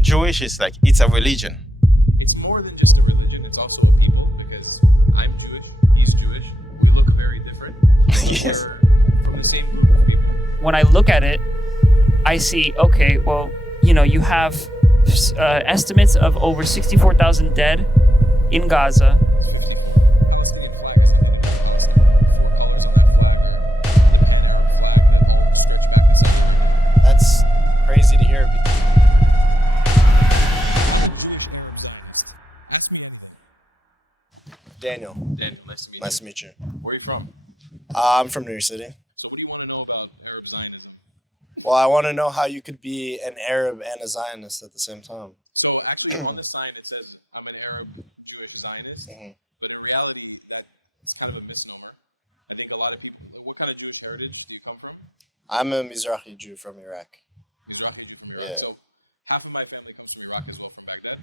Jewish is like it's a religion. It's more than just a religion. It's also a people, because I'm Jewish, he's Jewish. We look very different. Yes. We're from the same group of people. When I look at it, I see, okay, well, you have estimates of over 64,000 dead in Gaza. That's crazy to hear. Daniel, Nice to meet you. nice to meet you. Where are you from? I'm from New York City. So what do you want to know about Arab Zionism? Well, I want to know how you could be an Arab and a Zionist at the same time. So actually on the sign it says I'm an Arab Jewish Zionist, but in reality that's kind of a misnomer. I think a lot of people, what kind of Jewish heritage do you come from? I'm a Mizrahi Jew from Iraq. Mizrahi Jew from Iraq. Yeah. So half of my family comes from Iraq as well from back then.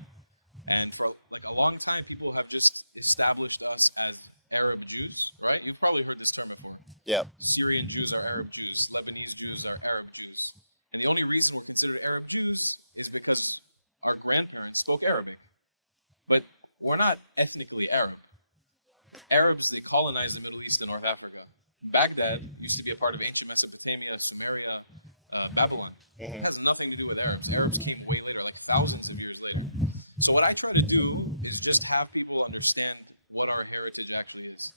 And for like a long time people have just established us as Arab Jews, right? You've probably heard this term before. Yeah. Syrian Jews are Arab Jews, Lebanese Jews are Arab Jews. And the only reason we're considered Arab Jews is because our grandparents spoke Arabic. But we're not ethnically Arab. Arabs, they colonized the Middle East and North Africa. Baghdad used to be a part of ancient Mesopotamia, Sumeria, Babylon. It has nothing to do with Arabs. Arabs came way later, like thousands of years later. So what I try to do is just have people understand what our heritage actually is,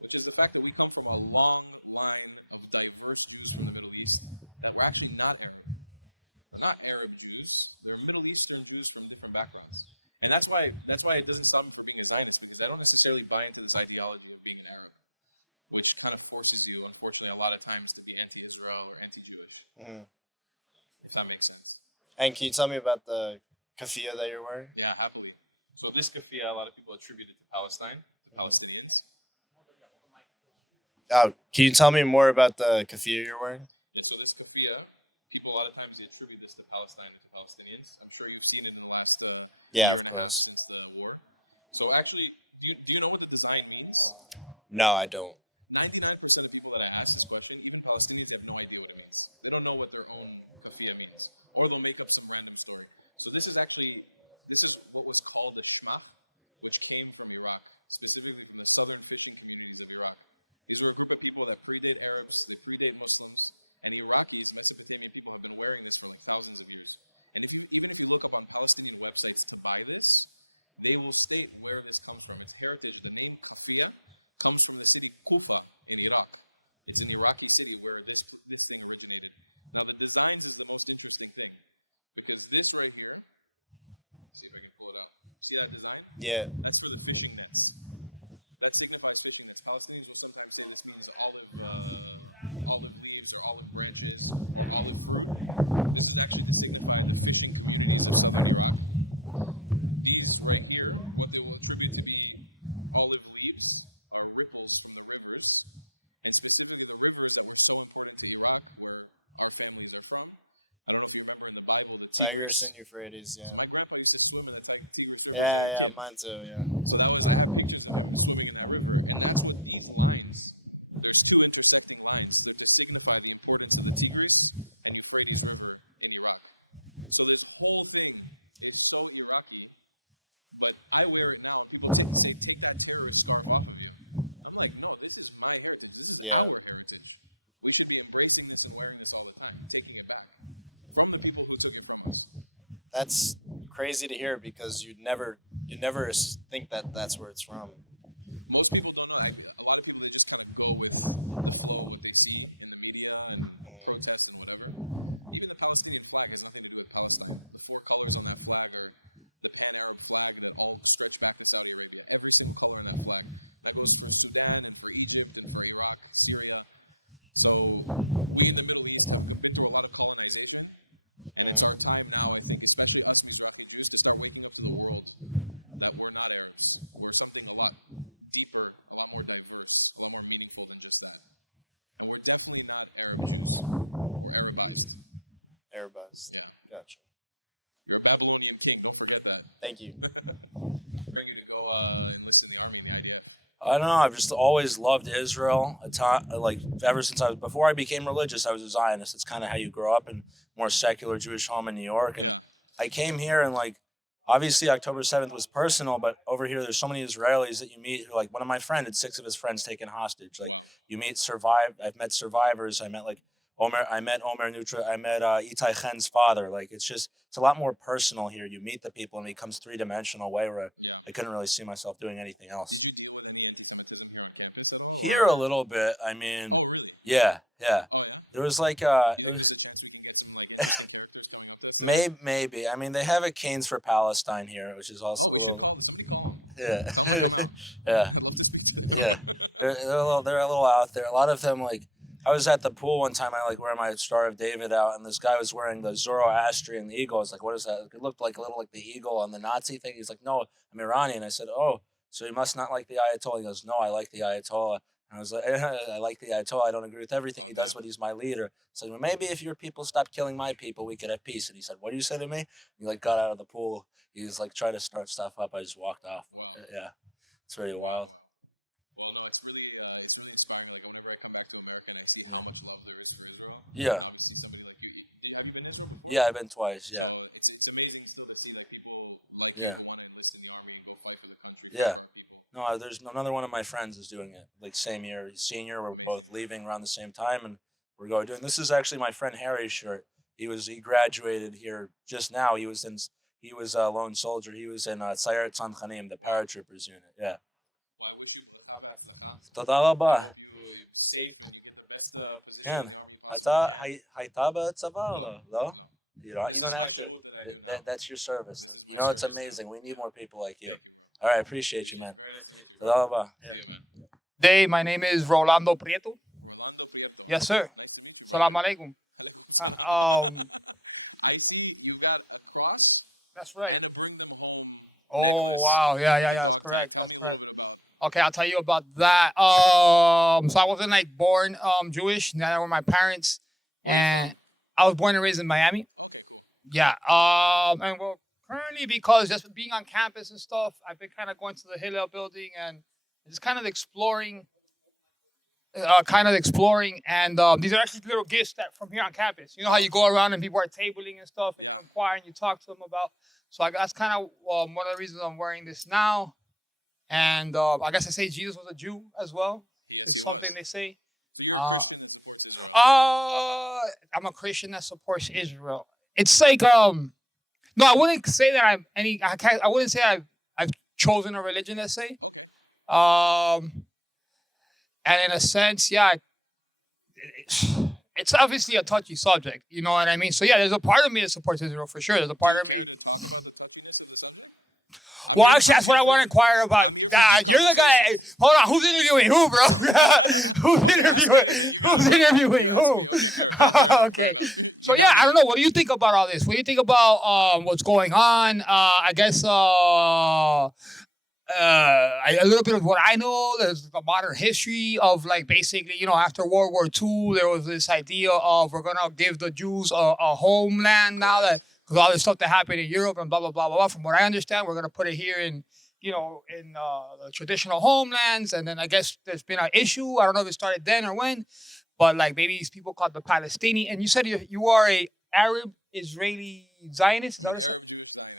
which is the fact that we come from a long line of diverse Jews from the Middle East that were actually not Arab. They're not Arab Jews. They're Middle Eastern Jews from different backgrounds. And that's why it doesn't stop me from being a Zionist, because I don't necessarily buy into this ideology of being Arab, which kind of forces you, unfortunately, a lot of times to be anti-Israel or anti-Jewish, if that makes sense. And can you tell me about the keffiyeh that you're wearing? Yeah, happily. So this keffiyeh, a lot of people attribute it to Palestine, to Palestinians. Oh, can you tell me more about the keffiyeh you're wearing? Yeah, so this keffiyeh, people a lot of times they attribute this to Palestine and to Palestinians. I'm sure you've seen it in the last Yeah, of course. since the war. So actually, do you know what the design means? No, I don't. 99% of people that I ask this question, even Palestinians, have no idea what it means. They don't know what their own keffiyeh means, or they'll make up some random story. So this is what was called the shmach, which came from Iraq, specifically from the southern fishing communities of Iraq. These were a group of people that predate Arabs, they predate Muslims, and Iraqis, Mesopotamian people, have been wearing this for thousands of years. And even if you look up on Palestinian websites to buy this, they will state where this comes from. Its heritage, the name keffiyeh, comes from the city Kufa in Iraq. It's an Iraqi city where this thing originated. Now the design is the most interesting thing, because this right here, see if I can pull it up. See that design? Yeah. That's for the fishing nets. That signifies fishing nets. Palestinians will sometimes say this means olive leaves or olive branches, olive fruit. This is actually to signify the fishing communities of Africa. These right here, what they will attribute to be olive leaves or ripples from the rivers, and specifically the rivers that were so important to Iraq, where our families are from. I don't know if you've ever read the Bible. Tigris and Euphrates, yeah. My grandpa used to swim in the Tigris. Yeah, mine too, yeah. So that was that reason for swimming in the river, and that's what these lines, there's two intersecting lines that signify the importance of the Tigris and Euphrates River in Iraq. So this whole thing is so Iraqi, but I wear it now. People take that terrorist scarf off of me. I'm like, no, this is my heritage. It's Yeah. our heritage. We should be embracing this and wearing this all the time, taking it back. Don't be people who sacrifice us. That's crazy to hear because you'd never think that that's where it's from. Most people don't know. A lot of people just kind of go with what they see being done, protests, whatever. Even the Palestinian flag is something to do with Palestine. The four colors on that flag, the pan-Arab flag, all stretched back to Saudi Arabia. Every single color on that flag. That goes from Sudan, for Egypt, for Iraq, Syria. So we in the Middle East have been through a lot of colonization. And it's our time now, I think, especially us, this is our way to the world. That we're not Arabs. We're something a lot deeper, a lot more diverse, a lot more meaningful than just that. And we're definitely not Arabs. Arabized. Gotcha. You're the Babylonian king, don't forget that. Thank you. Bring you to go, I don't know. I've just always loved Israel. Like ever since before I became religious, I was a Zionist. It's kind of how you grow up in more secular Jewish home in New York, and I came here and like obviously October 7th was personal, but over here there's so many Israelis that you meet who, like one of my friends had 6 of his friends taken hostage. Like you meet I've met survivors. I met like Omer Nutra. I met Itai Chen's father. Like it's a lot more personal here. You meet the people and it becomes 3-dimensional way where I couldn't really see myself doing anything else. Here a little bit. I mean, yeah. There was like maybe. I mean, they have a Canes for Palestine here, which is also a little. Yeah, yeah. They're a little out there. A lot of them like. I was at the pool one time. I like wearing my Star of David out, and this guy was wearing the Zoroastrian eagle. I was like, "What is that?" It looked like a little like the eagle on the Nazi thing. He's like, "No, I'm Iranian." I said, "Oh, so you must not like the Ayatollah." He goes, "No, I like the Ayatollah." And I was like, "I like the Ayatollah. I don't agree with everything he does, but he's my leader." So well, maybe if your people stop killing my people, we could have peace. And he said, "What do you say to me?" He like got out of the pool. He was like trying to start stuff up. I just walked off. But, yeah, it's very wild. Yeah. Yeah. Yeah, I've been twice. Yeah. Yeah. Yeah. No, there's another one of my friends is doing it. Like same year, he's senior. We're both leaving around the same time, and we're going doing. This is actually my friend Harry's shirt. He graduated here just now. He was a lone soldier. He was in Sayeret Tzanchanim, the paratroopers unit. Yeah. תודה רבה. כן. הייתה בצבא או לא? לא? You don't have to. That's your service. You know, it's amazing. We need more people like you. All right, I appreciate you, man. תודה רבה. Day, my name is Rolando Prieto. Yes, sir. Salam alaikum. I see you got a cross. That's right. And to bring them home. Oh, wow. Yeah, that's correct. That's correct. Okay, I'll tell you about that. So I wasn't like born Jewish. Neither were my parents, and I was born and raised in Miami. Yeah. And well, currently because just being on campus and stuff, I've been kind of going to the Hillel building and just kind of exploring. And these are actually little gifts that from here on campus. You know how you go around and people are tabling and stuff, and you inquire and you talk to them about. So that's kind of one of the reasons I'm wearing this now. And I guess I say Jesus was a Jew as well. It's something they say. I'm a Christian that supports Israel. It's like no, I wouldn't say that I wouldn't say I've chosen a religion. Let's say, and in a sense, yeah, it's obviously a touchy subject. You know what I mean? So yeah, there's a part of me that supports Israel for sure. There's a part of me. Well, actually, that's what I want to inquire about. You're the guy. Hold on, who's interviewing who, bro? Who's interviewing who? Okay. So yeah, I don't know. What do you think about all this? What do you think about what's going on? I guess a little bit of what I know. There's a modern history of like basically, you know, after World War II, there was this idea of we're gonna give the Jews a homeland now that. Because all this stuff that happened in Europe and blah, blah, blah, blah, blah. From what I understand, we're going to put it here in, you know, in the traditional homelands. And then I guess there's been an issue. I don't know if it started then or when. But, like, maybe these people called the Palestinian. And you said you are a Arab Israeli Zionist? Is that what it said?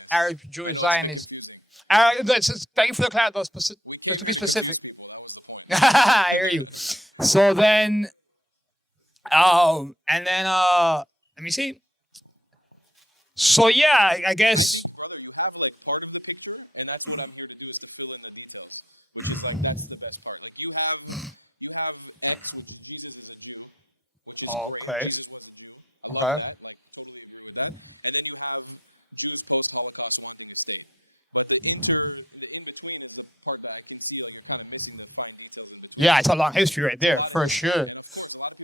Arab Jewish Zionist. Thank you for the class. To be specific. I hear you. So then, let me see. So yeah, I guess. You have like particle picture, and that's what I'm here to do is to do in the show. Like that's the best part. You have Oh, okay. Okay. Yeah, it's a long history right there, for sure.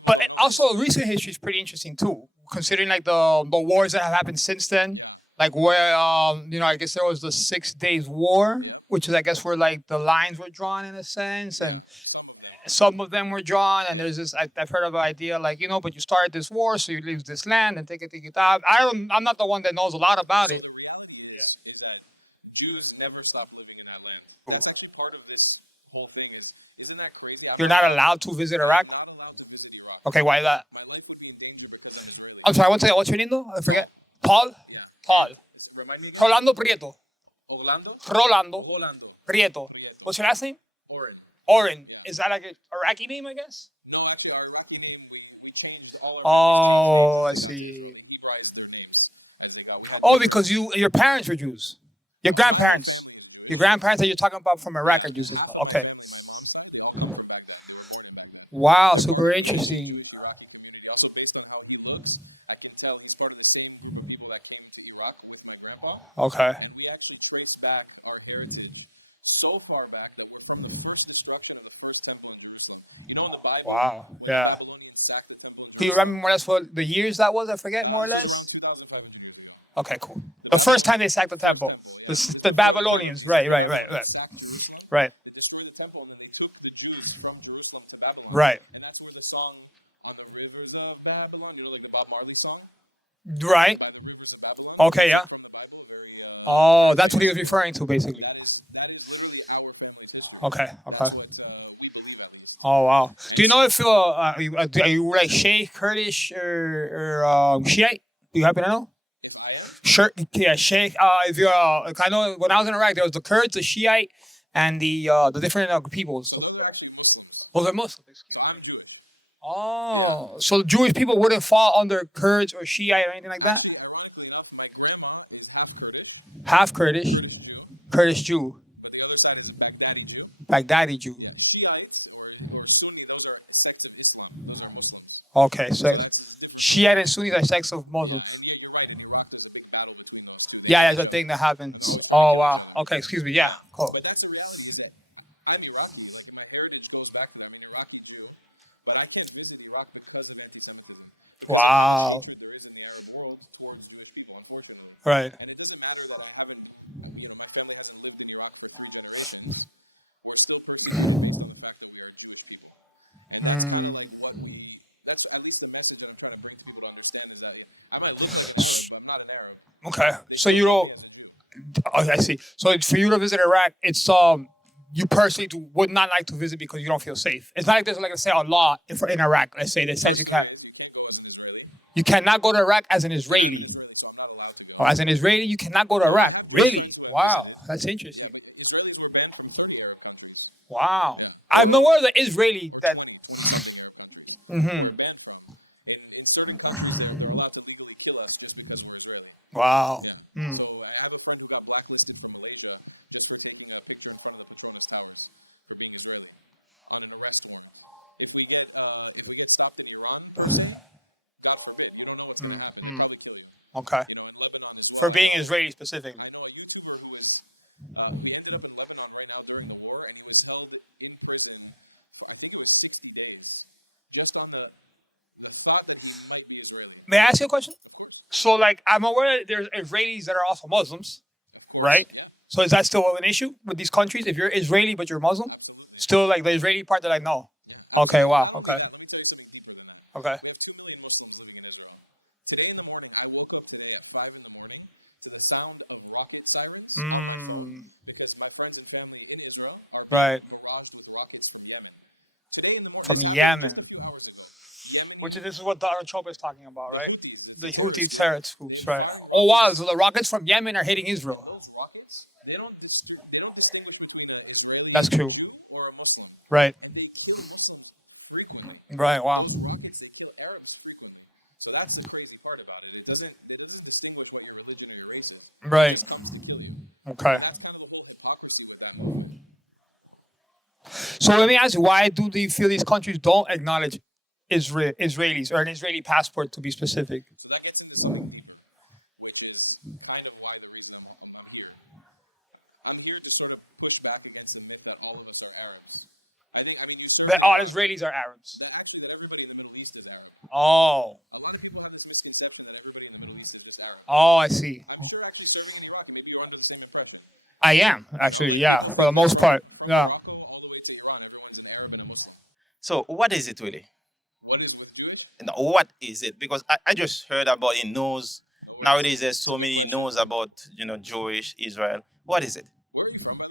But also, recent history is pretty interesting too, considering like the wars that have happened since then. Like where, you know, I guess there was the 6 Days War, which is, I guess, where like the lines were drawn in a sense, and some of them were drawn. And there's this, I've heard of an idea like, you know, but you started this war, so you leave this land and take it out. I'm not the one that knows a lot about it. Yeah, that Jews never stopped living in that land. That's actually part of this whole thing. Isn't that crazy? You're not allowed to visit Iraq? Okay, why is that? I'm sorry, what's your name though? I forget. Paul? Yeah. Paul. So remind me again? Rolando Prieto. Orlando? Rolando Orlando. Prieto. What's your last name? Oran. Oren. Is that like an Iraqi name, I guess? No, actually, our Iraqi name, we changed all Oh, our I see. Hebrides for names. I think Oh, because your parents were Jews. Your grandparents. Your grandparents that you're talking about from Iraq are Jews as well. Okay. Wow, super interesting. He also based on how he looks, I can tell he's part of the same people that came to Iraq with my grandpa. Okay. And we actually traced back our heritage so far back that we're from the first destruction of the first temple in Jerusalem. You know in the Bible, Wow. Yeah. Babylonians sacked the temple in Do you remember more or less what the years that was? I forget more or less. 2005. Okay, cool. The first time they sacked the temple, the Babylonians. Right. Right. Destroyed the temple and he took the Jews from Jerusalem to Babylon. Right. And that's where the song on the rivers of Babylon, you know, like the Bob Marley song? Right. On the rivers of Babylon. Okay. Yeah. Oh, that's what he was referring to, basically. That is literally how it was. Okay. Okay. Oh wow. Do you know if are you like Sheikh, Kurdish, or Shiite? Do you happen to know? Sure. Yeah, Sheikh. If you're, I know when I was in Iraq, there was the Kurds, the Shiite, and the different peoples. Those are Muslims. Excuse me. Oh, so the Jewish people wouldn't fall under Kurds or Shiite or anything like that? Half Kurdish, Kurdish Jew, The other side is Baghdadi. Baghdadi Jew. Shiites or Sunni, those are sects of Islam. Okay, so Shiite and Sunnis are sects of Muslims. You're right, Iraq is a big battle. Yeah, that's a thing that happens. Oh wow. Okay, excuse me. Yeah, cool. But that's the reality. Is that I'm Iraqi. Like, my heritage goes back to I'm an Iraqi Jew, but I can't visit Iraq because of anti-Semitism. Wow. There is in the Arab world, unfortunately. Right. And it doesn't matter that I haven't, my family hasn't lived in Iraq for 3 generations. We're still persecuted back to heritage people. And that's kind of like that's at least the message that I'm trying to bring people to understand is that I might live there, but I'm not an Arab. Okay. So you don't. Okay, I see. So for you to visit Iraq, it's you personally would not like to visit because you don't feel safe. It's not like there's like let's say a law in Iraq. Let's say that says you can't. You cannot go to Iraq as an Israeli. Oh, as an Israeli, you cannot go to Iraq. Really? Wow, that's interesting. Wow, I'm not aware of the Israeli that. Mm-hmm. Wow. Mm. So I have a friend who got blacklisted from Malaysia because he's a victim from Israeli scouts being Israeli. I'm arrested. If we get stopped in Iran, God forbid, we don't know what's going to happen. Probably could. Okay. Lebanon as well. For being Israeli specifically. We ended up in Lebanon right now during the war, and he was held with the prison. I think it was 60 days, just on the thought that he might be Israeli. May I ask you a question? So, like, I'm aware that there's Israelis that are also Muslims, right? So is that still an issue with these countries? If you're Israeli but you're Muslim, still like the Israeli part that I know. Okay. Wow. Okay. Okay. There's 2 million Muslims living in Israel. Today in the morning, I woke up today at 5 in the morning to the sound of rocket sirens on my phone because my friends and family in Israel are Right. robbed with rockets from Yemen. Today in the morning, From Yemen. Which is, this is what Donald Trump is talking about, right? The Houthi terrorist groups, right? Oh wow! So the rockets from Yemen are hitting Israel. those rockets, they don't distinguish between an Israeli That's true. or a Muslim. Right. And they kill Muslim freedom. Right. Wow. Rockets, they kill Arabs freedom. So that's the crazy part about it. It doesn't distinguish what your religion or your race is. Right. It comes to kill you. Okay. That's kind of the whole hypocrisy of that. So let me ask you, why do you feel these countries don't acknowledge Israelis or an Israeli passport to be specific? So that gets into something which is kind of why the reason I'm here. I'm here to sort of push back against the myth that all of us are Arabs. I mean, you That all Israelis are Arabs. actually everybody in the Middle East is Arab. Oh. A lot of people have this misconception that everybody in the Middle East is Arab. Oh, I see. I'm sure actually certainly you are, if you are the same impression. I am actually, yeah, for the most part, yeah. All the way to Iran, everyone's an Arab and a Muslim. So what is it really? What is Jewish? No, what is it? Because I just heard about in news. Nowadays there's so many news about Jewish Israel. What is it? Where are you from?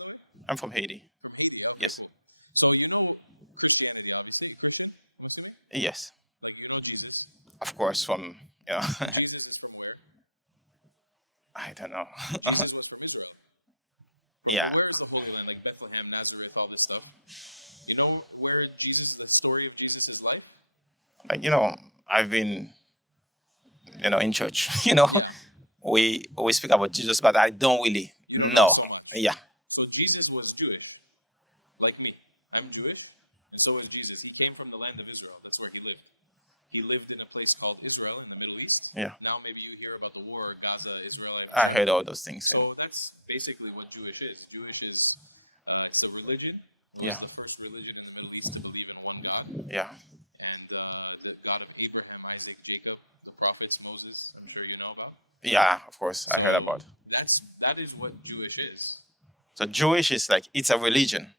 I'm from Haiti. Haiti. Okay. Yes. So you know Christianity, honestly. Christian? Muslim? Yes. Like, you know Jesus? Of course, from Jesus is from where? I don't know. Jesus was from Israel. Yeah. Where is the Holy Land? Like Bethlehem, Nazareth, all this stuff. You know where Jesus, the story of Jesus' life? Like, I've been, in church, we speak about Jesus, but I don't really You don't know. so much. Yeah. So Jesus was Jewish, like me. I'm Jewish, and so was Jesus. He came from the land of Israel. That's where he lived. He lived in a place called Israel in the Middle East. Yeah. Now maybe you hear about the war, Gaza, Israel. I heard all those things. So that's basically what Jewish is. Jewish is it's a religion. Yeah. It's the first religion in the Middle East to believe in one God. Yeah. And the God of Abraham, Isaac, Jacob, the prophets, Moses. I'm sure you know about. Yeah, of course. I heard about. That is what Jewish is. So Jewish is like, it's a religion.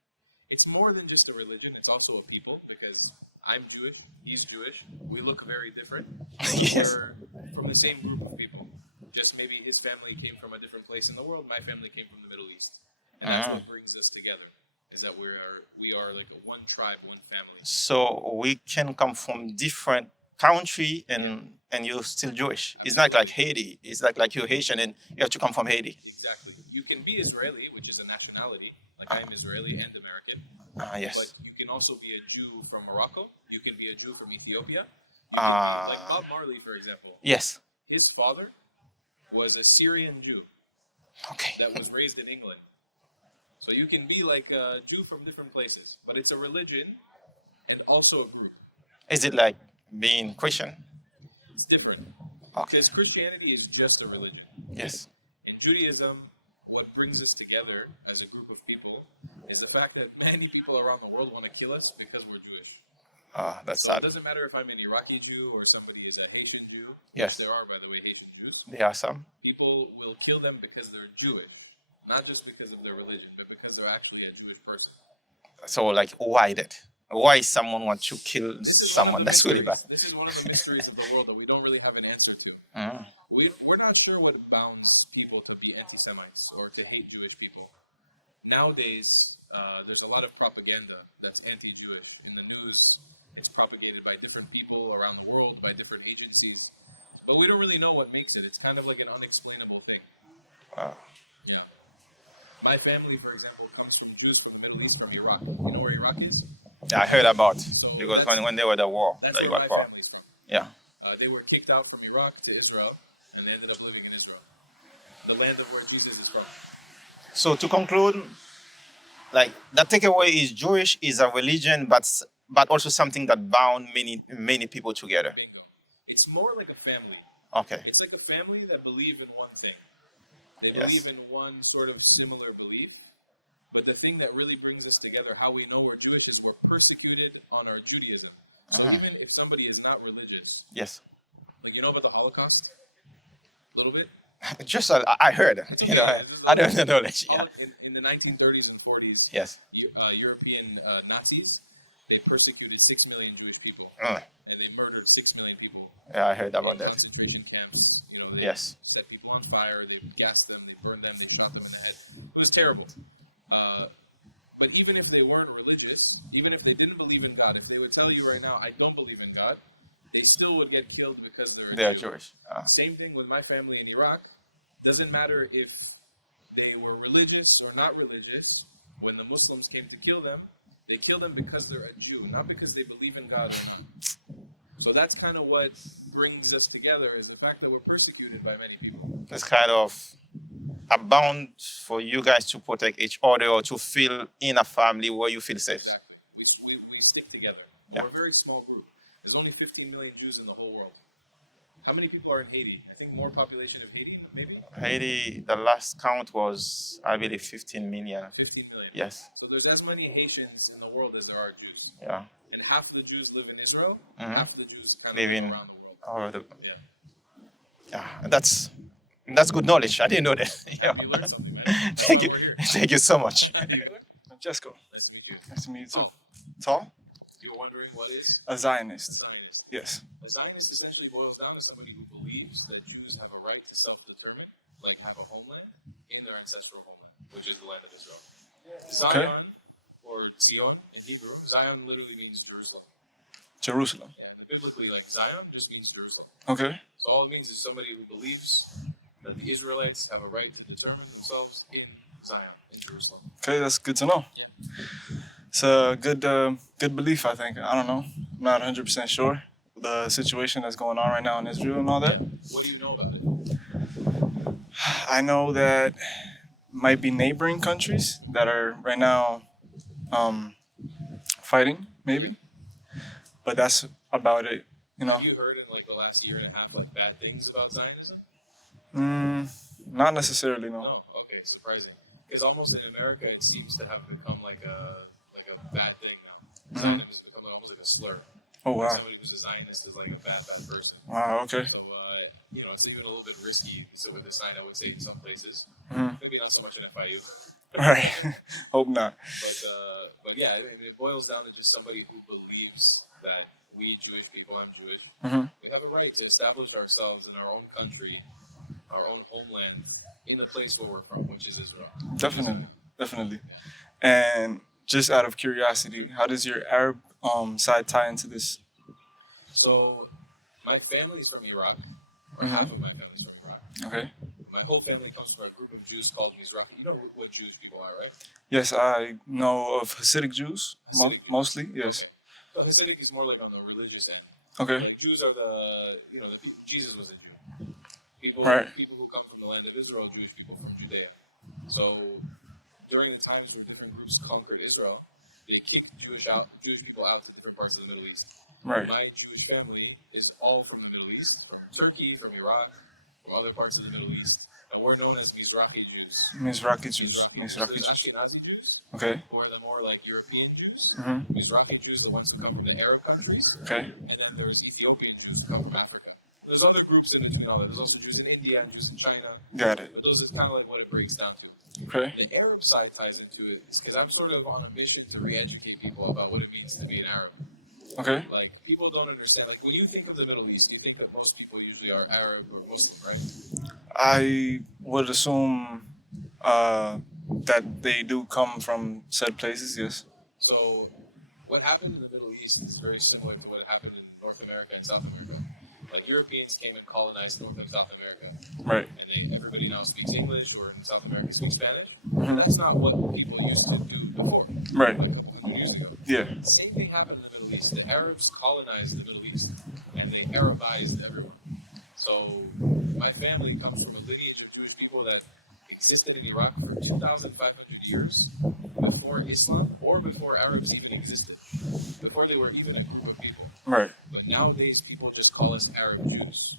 It's more than just a religion. It's also a people because I'm Jewish. He's Jewish. We look very different. Yes. We're from the same group of people. Just maybe his family came from a different place in the world. My family came from the Middle East. And that's what brings us together. Is that we are like one tribe, one family. So we can come from different country and you're still Jewish. It's not like Haiti. It's like you're Haitian and you have to come from Haiti. Exactly. You can be Israeli, which is a nationality. Like I'm Israeli and American. Yes. But you can also be a Jew from Morocco. You can be a Jew from Ethiopia. Like Bob Marley, for example. Yes. His father was a Syrian Jew Okay. that was raised in England. So you can be like a Jew from different places, but it's a religion and also a group. Is it like being Christian? It's different. Okay. Because Christianity is just a religion. Yes. In Judaism, what brings us together as a group of people is the fact that many people around the world want to kill us because we're Jewish. That's So it sad. doesn't matter if I'm an Iraqi Jew or somebody is a Haitian Jew. Yes. There are, by the way, Haitian Jews. There are some. People will kill them because they're Jewish. Not just because of their religion, but because they're actually a Jewish person. So like, why that? Why someone wants to kill This is someone? one of the That's really bad. mysteries- This is one of the mysteries of the world that we don't really have an answer to. We're not sure what bounds people to be anti-Semites or to hate Jewish people. Nowadays, there's a lot of propaganda that's anti-Jewish. In the news, it's propagated by different people around the world, by different agencies. But we don't really know what makes it. It's kind of like an unexplainable thing. Yeah. My family, for example, comes from Jews from the Middle East, from Iraq. You know where Iraq is? Yeah, I heard about because when they were the war, That's the where Iraq my war. family's from. Yeah. They were kicked out from Iraq to Israel, and they ended up living in Israel, the land of where Jesus is from. So to conclude, like the takeaway is Jewish is a religion, but also something that bound many people together. Bingo. It's more like a family. Okay. It's like a family that believe in one thing. They Yes. believe in one sort of similar belief. But the thing that really brings us together, how we know we're Jewish, is we're persecuted on our Judaism. So even if somebody is not religious, Yes. like you know about the Holocaust? A little bit? Just I heard. I don't know knowledge. Yeah. In the 1930s and 40s, Yes. European Nazis, they persecuted 6 million Jewish people. And they murdered 6 million people. Yeah, I heard about in that. concentration camps. They Yes. set people on fire, they gassed them, they burned them, they shot them in the head. It was terrible. But even if they weren't religious, even if they didn't believe in God, if they would tell you right now, I don't believe in God, they still would get killed because They're Jew. Jewish. Same thing with my family in Iraq. Doesn't matter if they were religious or not religious. When the Muslims came to kill them, they kill them because they're a Jew, not because they believe in God or not. So that's kind of what brings us together, is the fact that we're persecuted by many people. It's kind of a bound for you guys to protect each other or to feel in a family where you feel safe. Exactly. We stick together. Yeah. We're a very small group. There's only 15 million Jews in the whole world. How many people are in Haiti? I think more population of Haiti, maybe? Haiti, the last count was, I believe, 15 million. 15 million. Yes. So there's as many Haitians in the world as there are Jews. Yeah. And half the Jews live in Israel, Mhm. half the Jews kind of Live live in around the world. all over the. Yeah. Yeah, that's good knowledge. I didn't know that. Yeah. You learned something, right? That's Thank why you. we're here. Thank you so much. Francesco, Nice to meet you. nice to meet you too. Oh, Tall? you were wondering what is A a Zionist. Zionist? Yes. A Zionist essentially boils down to somebody who believes that Jews have a right to self-determine, like have a homeland in their ancestral homeland, which is the land of Israel. Zion, or Zion in Hebrew, Zion literally means Jerusalem. Jerusalem. And biblically, like Zion just means Jerusalem. Okay. So all it means is somebody who believes that the Israelites have a right to determine themselves in Zion, in Jerusalem. Okay, that's good to know. Yeah. It's a good belief, I think. I don't know. I'm not 100% sure the situation that's going on right now in Israel and all that. What do you know about it? I know that might be neighboring countries that are right now fighting, maybe. But that's about it, you know. Have you heard in like the last year and a half like bad things about Zionism? Not necessarily, no. No. Okay, surprising. Because almost in America, it seems to have become like a bad thing now. Zionism has become almost like a slur. Oh, Like wow. somebody who's a Zionist is like a bad person. Wow, okay. So, it's even a little bit risky with the sign, I would say, in some places. Mhm. Maybe not so much in FIU. Right. Hope not. But yeah, it boils down to just somebody who believes that we Jewish people, I'm Jewish, Mhm. we have a right to establish ourselves in our own country, our own homeland, in the place where we're from, which is Israel. Definitely. And just out of curiosity, how does your Arab side tie into this? So, my family's from Iraq, or half of my family's from Iraq. Okay. My whole family comes from a group of Jews called Mizrahi. You know what Jewish people are, right? Yes, I know of Hasidic Jews, Hasidic people. mostly, yes. Okay. So Hasidic is more like on the religious end. Okay. Like Jews are the people. Jesus was a Jew. People who come from the land of Israel, Jewish people from Judea. So during the times where different groups conquered Israel, they kicked Jewish people out to different parts of the Middle East. Right. My Jewish family is all from the Middle East, from Turkey, from Iraq, from other parts of the Middle East, and we're known as Mizrahi Jews. Mizrahi Jews. So Mizrahi there's Jews. Ashkenazi Jews, Okay. who are the more like European Jews. Mhm. Mizrahi Jews, the ones who come from the Arab countries. Okay. And then there's Ethiopian Jews who come from Africa. There's other groups in between all that. There's also Jews in India, Jews in China. Got it. But those is kind of like what it breaks down to. Okay. The Arab side ties into it because I'm sort of on a mission to re-educate people about what it means to be an Arab. Okay. Like, people don't understand. Like, when you think of the Middle East, you think that most people usually are Arab or Muslim, right? I would assume that they do come from said places, yes. So, what happened in the Middle East is very similar to what happened in North America and South America. Like, Europeans came and colonized North and South America. Right. And everybody now speaks English, or in South America speaks Spanish. And that's not what people used to do before. Right. Like a few years ago. Yeah. Same thing happened in the Middle East. The Arabs colonized the Middle East, and they Arabized everyone. So my family comes from a lineage of Jewish people that existed in Iraq for 2,500 years before Islam or before Arabs even existed, before they were even a group of people. Right. But nowadays, people just call us Arab Jews.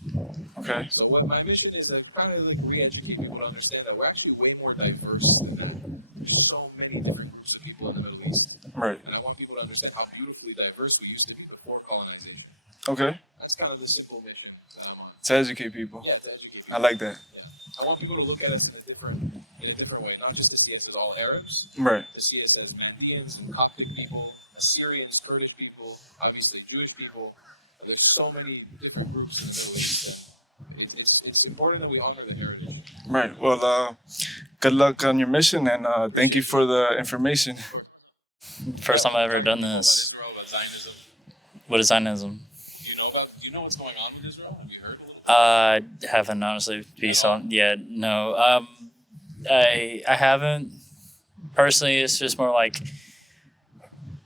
Okay. So what my mission is to kind of like re-educate people to understand that we're actually way more diverse than that. There's so many different groups of people in the Middle East. Right. And I want people to understand how beautifully diverse we used to be before colonization. Okay. That's kind of the simple mission that I'm on. To educate people. Yeah, to educate people. I like that. Yeah. I want people to look at us in a different way, not just to see us as all Arabs, Right. to see us as Mandeans and Coptic people, Assyrians, Kurdish people, obviously Jewish people. And there's so many different groups in the Middle East. It's important that we honor the heritage. Right. Well, good luck on your mission, and thank you for the information. First time I've ever done this. Israel, about Zionism. What is Zionism? Do you know what's going on with Israel? Have you heard a little bit? Haven't honestly be so yeah no I haven't personally. It's just more like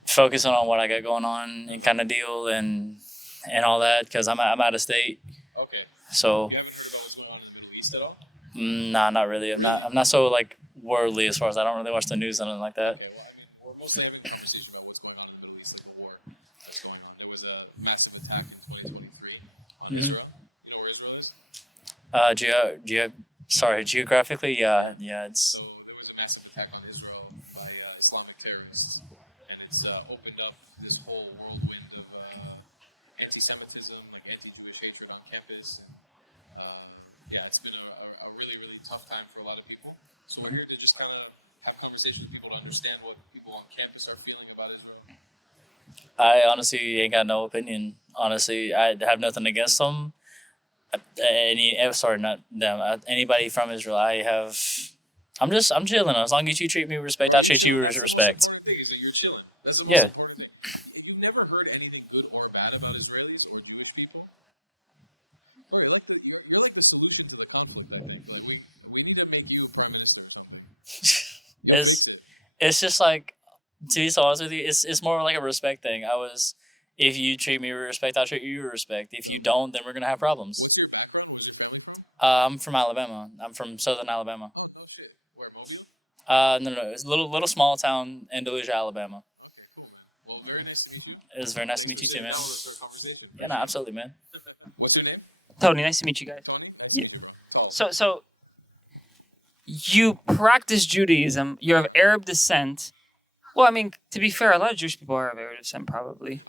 focusing on what I got going on and kind of deal and all that because I'm out of state. Okay. So You haven't heard about what's going on in the Middle East at all? nah, not really. I'm not so like worldly as far as I don't really watch the news and anything like that. Okay, well, we're mostly having a conversation about what's going on in the Middle East and the war that's going on. There was a massive attack in 2023 on Israel. You know where Israel is? Geographically, yeah, it's So there was a massive attack on Israel by Islamic terrorists, and it's opened up this whole whirlwind of anti-Semitism, like anti-Jewish hatred on campus. It's been a really, really tough time for a lot of people. So we're here to just kind of have conversations with people to understand what people on campus are feeling about Israel. I honestly ain't got no opinion. Honestly, I have nothing against them. Not them. Anybody from Israel, I'm chilling. As long as you treat me with respect, I'll treat you with respect. The thing is that you're chilling. That's the most Yeah. important thing. If you've never heard anything good or bad about Israelis or Jewish people, you're like the solution to the conflict. It's just like, to be so honest with you, it's more like a respect thing. If you treat me with respect, I'll treat you with respect. If you don't, then we're gonna have problems. I'm from Alabama. I'm from Southern Alabama. No, it's a little small town in Delusia, Alabama. Well, very nice to meet you. It was very nice to meet you too, man. Yeah, no, absolutely, man. What's your name? Tony, nice to meet you guys. Yeah. So you practice Judaism. You're of Arab descent. Well, I mean, to be fair, a lot of Jewish people are of Arab descent, probably.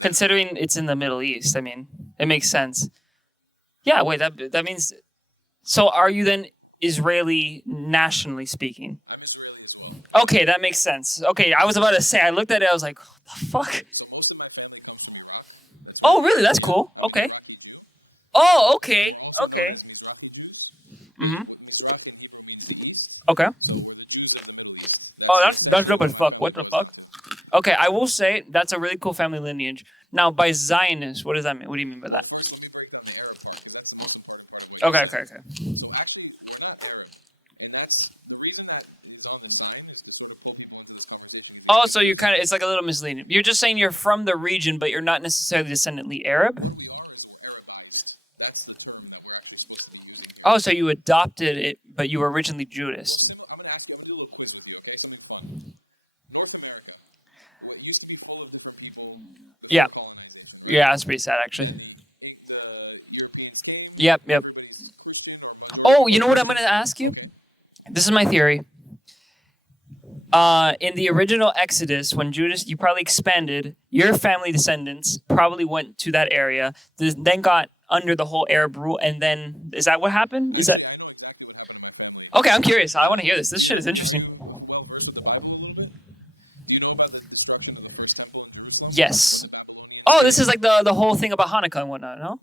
Considering it's in the Middle East, I mean, it makes sense. Yeah, wait, that means... So are you then Israeli nationally speaking? Okay, that makes sense. Okay, I was about to say, I looked at it, I was like, what the fuck? Oh, really? That's cool. Okay. Oh, okay. Okay. Mm-hmm. Okay. Oh, that's dope as fuck. What the fuck? Okay, I will say that's a really cool family lineage. Now, by Zionist, what does that mean? What do you mean by that? Okay. Oh, so you're kind of, it's like a little misleading. You're just saying you're from the region, but you're not necessarily descendantly Arab? Oh, so you adopted it, but you were originally Jewish. Yeah. Yeah, that's pretty sad, actually. Yep. Oh, you know what I'm going to ask you? This is my theory. In the original Exodus, when Judas, you probably expanded, your family descendants probably went to that area, then got under the whole Arab rule, and then, is that what happened? Is that... Okay, I'm curious. I want to hear this. This shit is interesting. Yes. Oh, this is like the whole thing about Hanukkah and whatnot, no?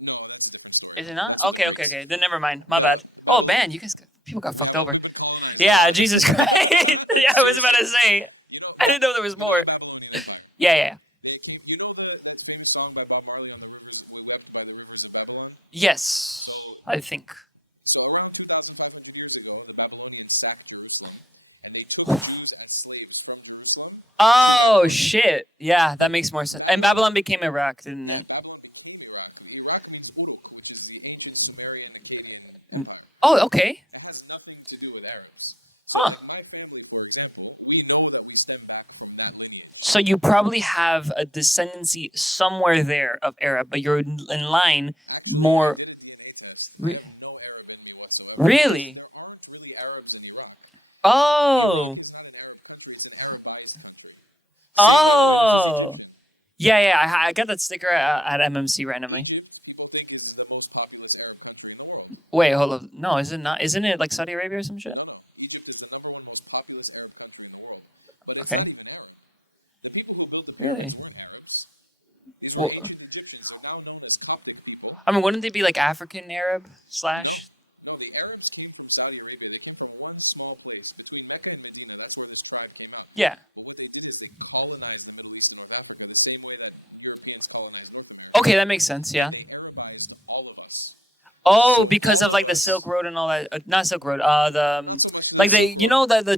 Is it not? Okay. Then never mind. My bad. Oh, man, people got fucked over. Yeah, Jesus Christ. Yeah, I was about to say. I didn't know there was more. Yeah. You know the famous song by Bob Marley, by the Rivers of Babylon? Yes, I think. So around 2,500 years ago, the Babylonians sacked Jerusalem, and they took Jews as slaves from Jerusalem. Oh, shit. Yeah, that makes more sense. And Babylon became Iraq, didn't it? Babylon became Iraq. Iraq means Ur, which is the ancient Sumerian Akkadian. Oh, okay. It has nothing to do with Arabs. Huh. My family, for example, we know that we stem back from that lineage. So you probably have a descendancy somewhere there of Arab, but you're in line more... Really? Oh. Oh. Yeah. I got that sticker at MMC randomly. Wait, hold up. No, is it not? Isn't it like Saudi Arabia or some shit? Okay. Really? Well, I mean, wouldn't they be like African Arab slash? Well, the Arabs came from Saudi Arabia. They came from one small place between Mecca and Medina. That's where this tribe came out. Yeah. What they did is they colonized the Middle East and Africa the same way that Europeans colonized Britain. Okay, that makes sense. Yeah. They Arabized all of us. Oh, because of like the Silk Road and all that. Not Silk Road. The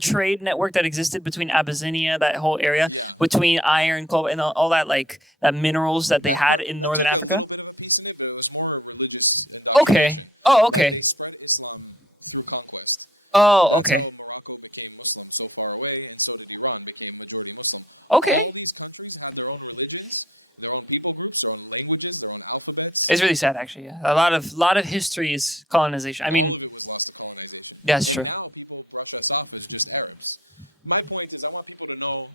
trade network that existed between Abyssinia, that whole area, between iron, coal, and all that like that minerals that they had in northern Africa. Okay. Oh, okay. Oh, okay. Okay. It's really sad, actually. Yeah, a lot of history is colonization. I mean, that's true.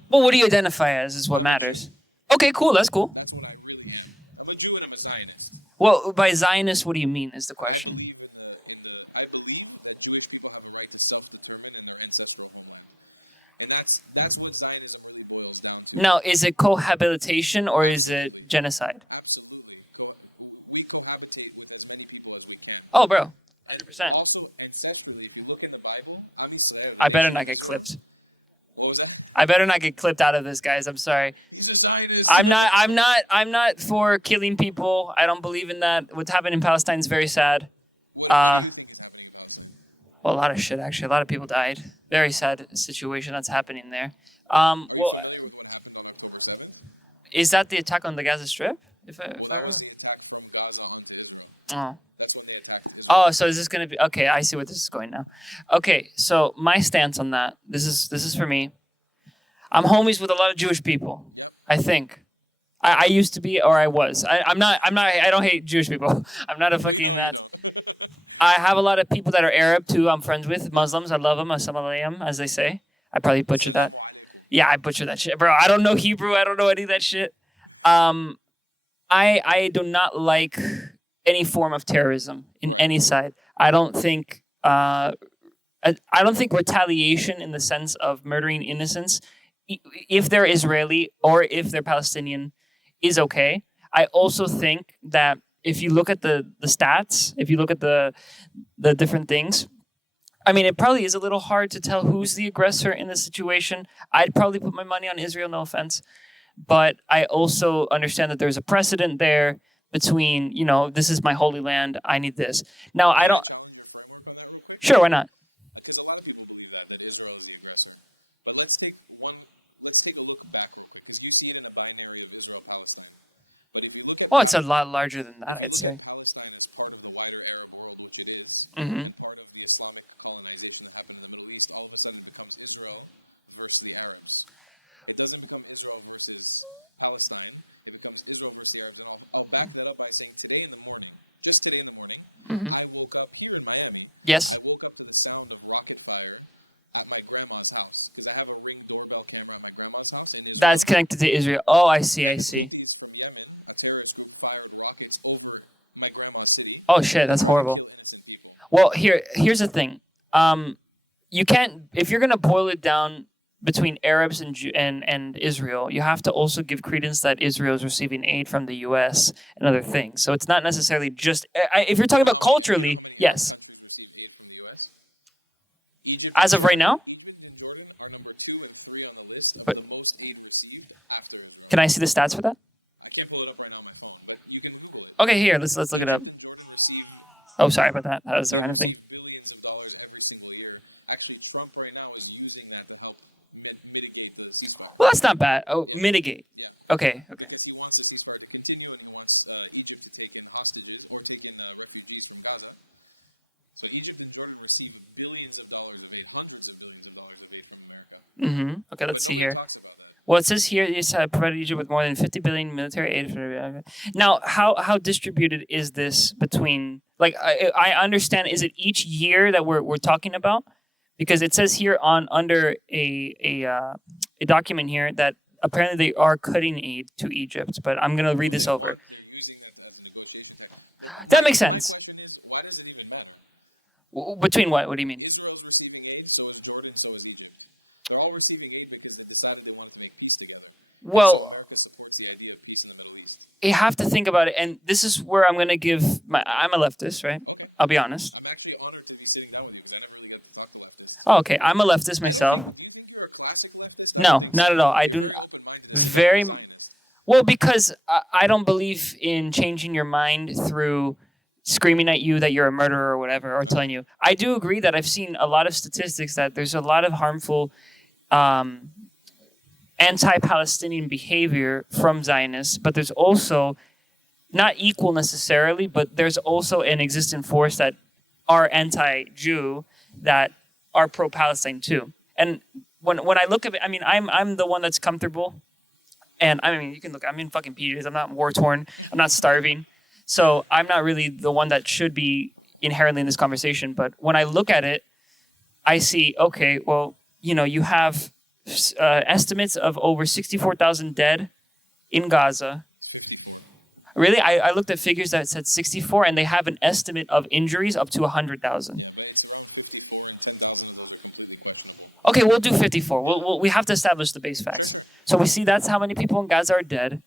Well, what do you identify as is what matters. Okay, cool. That's cool. I'm a Jew and I'm a Zionist. Well, by Zionist, what do you mean is the question? I believe that Jewish people have a right to self-determine and their self-determination. And that's what Zionism really boils down to. Now, is it cohabitation or is it genocide? We cohabitate as many people as we can. Oh, bro. 100%. Also, ancestry, if you look at the Bible, obviously... I better not get clipped. What was that? I better not get clipped out of this, guys. I'm sorry. He's a Zionist. I'm not for killing people. I don't believe in that. What's happened in Palestine is very sad. Well, Well, a lot of shit actually. A lot of people died. Very sad situation that's happening there. Well, is that the attack on the Gaza Strip? If I remember. Oh. Oh, so is this gonna be okay? I see where this is going now. Okay, so my stance on that. This is for me. I'm homies with a lot of Jewish people. I think. I used to be, or I was. I'm not. I don't hate Jewish people. I'm not a fucking that. I have a lot of people that are Arab too. I'm friends with Muslims. I love them. Assalamu alaikum, as they say. I probably butchered that. Yeah, I butchered that shit, bro. I don't know Hebrew. I don't know any of that shit. I do not like any form of terrorism in any side. I don't think retaliation in the sense of murdering innocents, if they're Israeli or if they're Palestinian, is okay. I also think that if you look at the stats, if you look at the different things, I mean, it probably is a little hard to tell who's the aggressor in this situation. I'd probably put my money on Israel, no offense. But I also understand that there's a precedent there between, this is my holy land, I need this. Now, I don't... Sure, why not? There's a lot of people who believe that Israel is the aggressor. But let's take a look back. You see it in a binary of Israel-Palestine. But if you look at... Well, it's a lot larger than that, I'd say. Palestine is part of the wider Arab world. It is. Mm-hmm. Part of the Islamic colonization happening in the Middle East. All of a sudden it becomes Israel versus the Arabs. It doesn't become Israel versus Palestine. It becomes Israel versus the Arabs. I'll back that up by saying today in the morning, I woke up here in Miami. Yes. I woke up to the sound of rocket fire at my grandma's house. Because I have a Ring doorbell camera at my grandma's house. That's connected to Israel. Oh, I see. Terrorists would fire rockets over my grandma's city. Oh, shit, that's horrible. Well, here's the thing. You can't, if you're going to boil it down between Arabs and Israel, you have to also give credence that Israel is receiving aid from the U.S. and other things. So it's not necessarily just, if you're talking about culturally, yes. As of right now? But can I see the stats for that? Okay, here, let's look it up. Oh, sorry about that. That was a random thing. Well, that's not bad. Oh, mitigate. Okay. Mm-hmm. Okay, let's see here. Well, it says here it's provided Egypt with more than 50 billion military aid. Now, how distributed is this between? Like, I understand. Is it each year that we're talking about? Because it says here under a document here that apparently they are cutting aid to Egypt. But I'm gonna read this over. That makes sense. Between what? What do you mean? Israel is receiving aid, so is Jordan, so is Egypt. They're all receiving aid because they decided they want to make peace together. Well, That's the idea of peace in the Middle East. you have to think about it, and this is where I'm going to give I'm a leftist, right? I'll be honest. I'm actually honored to be sitting down with you because I never really get to talk about this. Oh, okay, I'm a leftist myself. Do you think you're a classic leftist? No, not at all. I do very well because I don't believe in changing your mind through screaming at you that you're a murderer or whatever, or telling you. I do agree that I've seen a lot of statistics that there's a lot of harmful anti-Palestinian behavior from Zionists, but there's also, not equal necessarily, but there's also an existing force that are anti-Jew that are pro-Palestine too. And when I look at it, I mean, I'm the one that's comfortable, and I mean, you can look, I'm in fucking PJs, I'm not war-torn, I'm not starving, so I'm not really the one that should be inherently in this conversation. But when I look at it, I see, okay, well, you have estimates of over 64,000 dead in Gaza. Really, I looked at figures that said 64, and they have an estimate of injuries up to 100,000. Okay, we'll do 54. We have to establish the base facts. So we see that's how many people in Gaza are dead.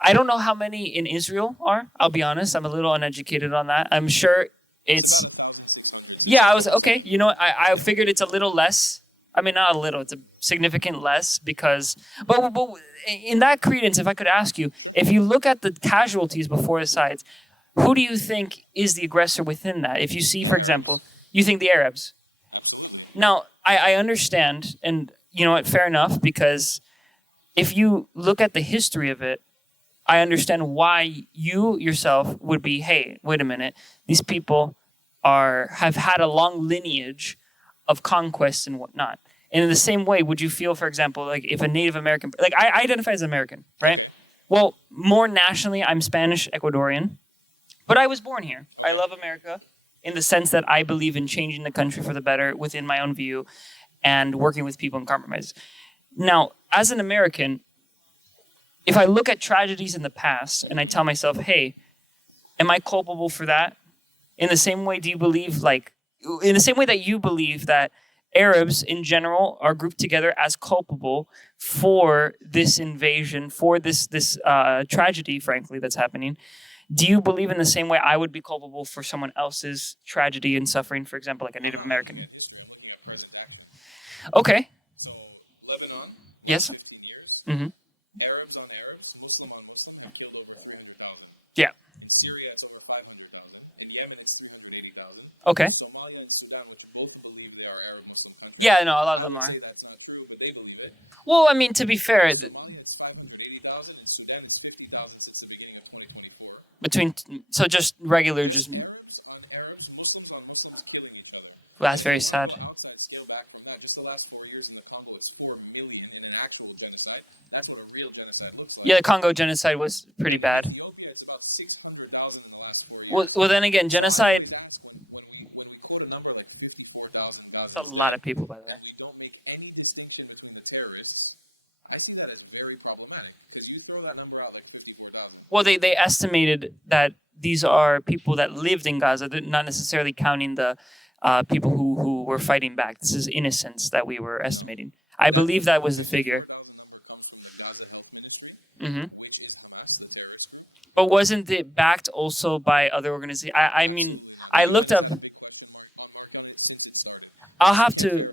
I don't know how many in Israel are. I'll be honest. I'm a little uneducated on that. I'm sure it's... Yeah, I was... Okay, I figured it's a little less. I mean, not a little. It's a significant less because... But in that credence, if I could ask you, if you look at the casualties before the sides, who do you think is the aggressor within that? If you see, for example, you think the Arabs. Now, I understand, and you know what, fair enough, because if you look at the history of it, I understand why you yourself would be, hey, wait a minute, these people have had a long lineage of conquest and whatnot. And in the same way, would you feel, for example, like if a Native American, like I identify as American, right? Well, more nationally, I'm Spanish Ecuadorian, but I was born here. I love America in the sense that I believe in changing the country for the better within my own view and working with people and compromises. Now, as an American, if I look at tragedies in the past and I tell myself, hey, am I culpable for that? In the same way, do you believe, like, in the same way that you believe that Arabs in general are grouped together as culpable for this invasion, for this tragedy, frankly, that's happening, do you believe in the same way I would be culpable for someone else's tragedy and suffering, for example, like a Native American? Okay. So Lebanon, Yes. 15 years. Mm-hmm. Arabs on Arabs, Muslim on Muslim, have killed over 300,000. Yeah. In Syria, it's over 500,000. In Yemen, it's 380,000. Okay. Somalia and Sudan both believe they are Arab Muslim countries. Yeah, no, a lot of them are. I would say that's not true, but they believe it. Well, I mean, to be fair, Somalia is 580,000. In Sudan, it's 50,000 since the beginning of 2024. just regular, just Arabs on Arabs, Muslims on Muslims killing each other. that's very sad. Outside scale back from that, just the last 4 years in the Congo is 4 million in an actual genocide. That's what a real genocide looks like. Yeah, the Congo genocide was pretty bad. Ethiopia, it's about 600,000 in the last 4 years. Well, then again, genocide. When we quote a number like 54,000, That's a lot of people, by the way. we don't make any distinction between the terrorists. I see that as very problematic because you throw that number out like 54,000. Well, they estimated that these are people that lived in Gaza, not necessarily counting the people who were fighting back. This is innocents that we were estimating. I believe that was the figure. Mm-hmm. Which is massive terrorism. But wasn't it backed also by other organizations? I mean, I looked up. I'll have to.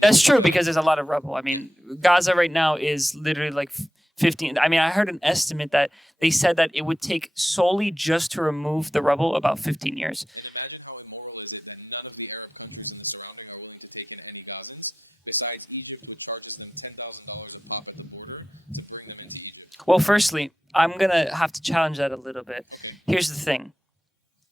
That's true because there's a lot of rubble. I mean, Gaza right now is literally like 15. I mean, I heard an estimate that they said that it would take solely just to remove the rubble about 15 years. Imagine how immoral is it that none of the Arab countries in the surrounding are willing to take in any Gazans, besides Egypt, which charges them $10,000 a pop at the border to bring them into Egypt. Well, firstly, I'm going to have to challenge that a little bit. Here's the thing.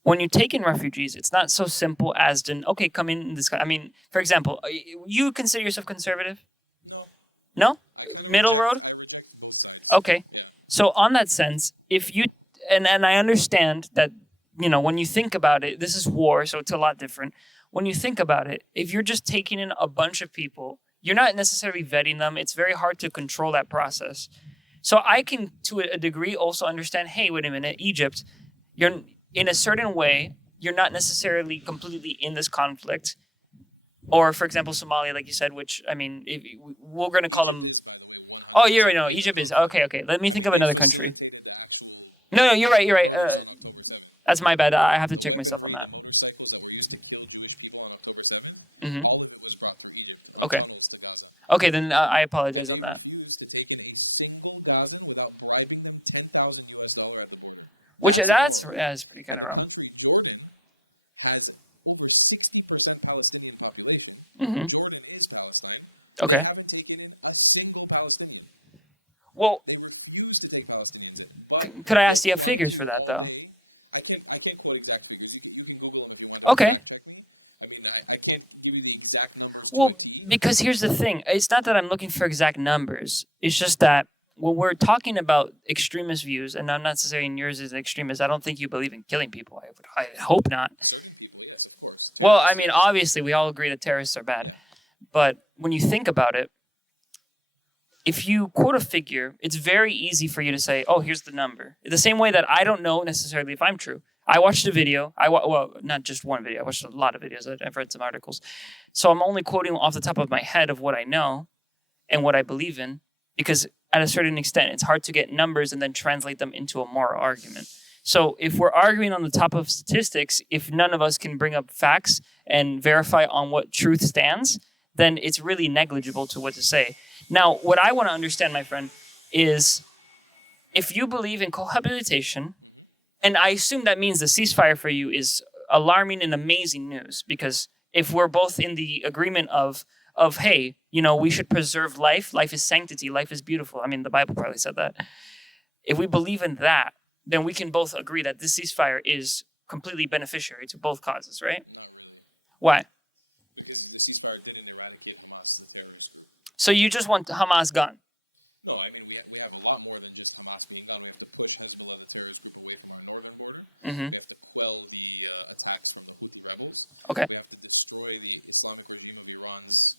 When you take in refugees, it's not so simple as to, okay, come in this. I mean, for example, you consider yourself conservative? No? Middle road? Okay. So on that sense, if you, and I understand that, you know, when you think about it, this is war, so it's a lot different. When you think about it, if you're just taking in a bunch of people, you're not necessarily vetting them. It's very hard to control that process. So I can, to a degree, also understand, hey, wait a minute, Egypt, you're in a certain way, you're not necessarily completely in this conflict. Or, for example, Somalia, like you said, which, I mean, we're going to call them... Oh, you're right, no, Egypt is... Okay. Let me think of another country. No, you're right. That's my bad. I have to check myself on that. Mm-hmm. Okay, then I apologize on that. Which that's pretty kind of wrong. Has over 60% Palestinian population. Mm-hmm. Jordan is Palestine. Okay. They haven't taken in a single Palestinian. Well, They refuse to take Palestinians in. But could I ask, do you have figures for that, though? I can't quote exact figures. You can Google it if you want. Okay. I mean, I can't give you the exact numbers. Well, because here's the thing. It's not that I'm looking for exact numbers. It's just that when we're talking about extremist views, and I'm not saying yours is an extremist, I don't think you believe in killing people. I hope not. Well, I mean, obviously, we all agree that terrorists are bad. But when you think about it, if you quote a figure, it's very easy for you to say, oh, here's the number. The same way that I don't know necessarily if I'm true. I watched a video. Well, not just one video. I watched a lot of videos. I've read some articles. So I'm only quoting off the top of my head of what I know and what I believe in, because at a certain extent, it's hard to get numbers and then translate them into a moral argument. So if we're arguing on the top of statistics, if none of us can bring up facts and verify on what truth stands, then it's really negligible to what to say. Now, what I want to understand, my friend, is if you believe in cohabitation, and I assume that means the ceasefire for you is alarming and amazing news, because if we're both in the agreement of hey, we should preserve life. Life is sanctity. Life is beautiful. I mean, the Bible probably said that. If we believe in that, then we can both agree that this ceasefire is completely beneficiary to both causes, right? Why? Because the ceasefire didn't eradicate the cost of terrorism. So you just want Hamas gone? No, I mean, we have a lot more than just Hamas being out. We have to push Hezbollah terrorists away from our northern border. Mm-hmm. We have to quell the attacks from the Houthi rebels. Okay. We have to destroy the Islamic regime of Iran's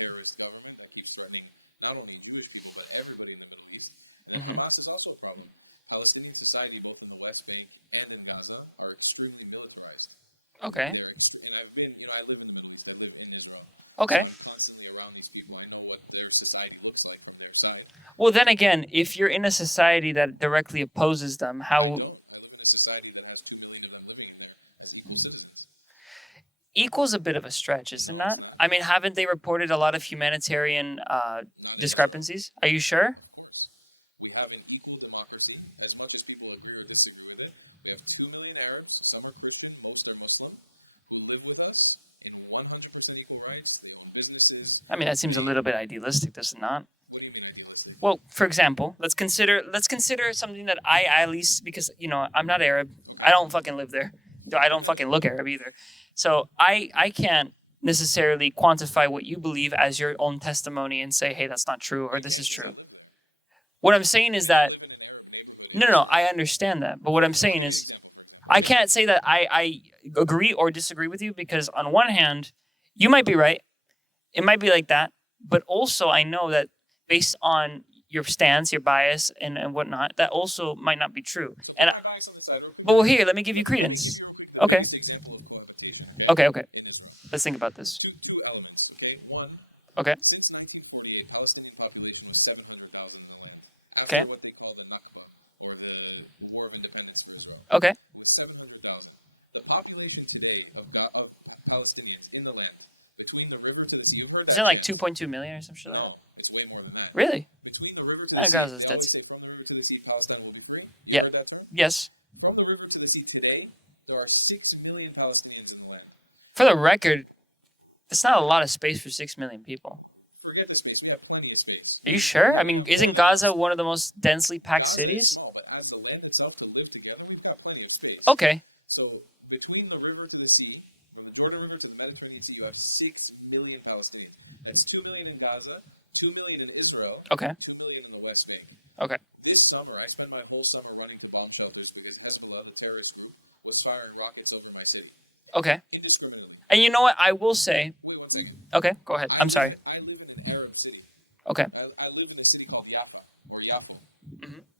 terrorist government that keeps threatening not only Jewish people, but everybody in the Middle East. And Hamas is also a problem. Palestinian society, both in the West Bank and in Gaza, are extremely militarized. Okay. They're extremely, I live in the Middle East. I live in Israel. Okay. I'm constantly around these people. I know what their society looks like from their side. Well, then again, if you're in a society that directly opposes them, how I live in a society that has 2 million of them living there as equal citizens. equals a bit of a stretch, isn't that? I mean, haven't they reported a lot of humanitarian discrepancies? Are you sure? We have an equal democracy. As much as people agree or disagree with it, we have 2 million Arabs, some are Christian, most are Muslim, who live with us in 100% equal rights, they own businesses. I mean, that seems a little bit idealistic, does it not? Well, for example, let's consider something that I at least, because I'm not Arab, I don't fucking live there. I don't fucking look Arab either. So I can't necessarily quantify what you believe as your own testimony and say, hey, that's not true or this is true. What I'm saying is that no, I understand that. But what I'm saying is I can't say that I agree or disagree with you, because on one hand, you might be right. It might be like that. But also I know that based on your stance, your bias, and whatnot, that also might not be true. And but well, here, let me give you credence. Okay. Okay. Let's think about this. Two elements. Okay. One. Okay. Since 1948, Palestinian population was 700,000 in the land. After Okay. what they call the Nakba, or the War of Independence of Israel. Okay. 700,000. The population today of Palestinians in the land, between the river to the sea, you've heard Isn't it like 2.2 million or some shit like that? No, it's way more than that. Really? Between the river to Oh, the God, sea, that's they always dead. say from the river to the sea, Palestine will be free. Yeah. You heard that before? Yes. From the river to the sea today, there are 6 million Palestinians in the land. For the record, it's not a lot of space for 6 million people. Forget the space. We have plenty of space. Are you sure? I mean, isn't Gaza one of the most densely packed Gaza cities? is small, but as the land itself to live together, we've got plenty of space. Okay. So between the river to the sea, from the Jordan River to the Mediterranean Sea, you have 6 million Palestinians. That's 2 million in Gaza, 2 million in Israel, Okay. 2 million in the West Bank. Okay. This summer, I spent my whole summer running to bomb shelters because Hezbollah, the terrorist group, was firing rockets over my city. Okay. Indiscriminately. And you know what? I will say. Wait 1 second. Okay. Go ahead. I'm sorry. I live in an Arab city. Okay. I live in a city called Jaffa, or Yaffo,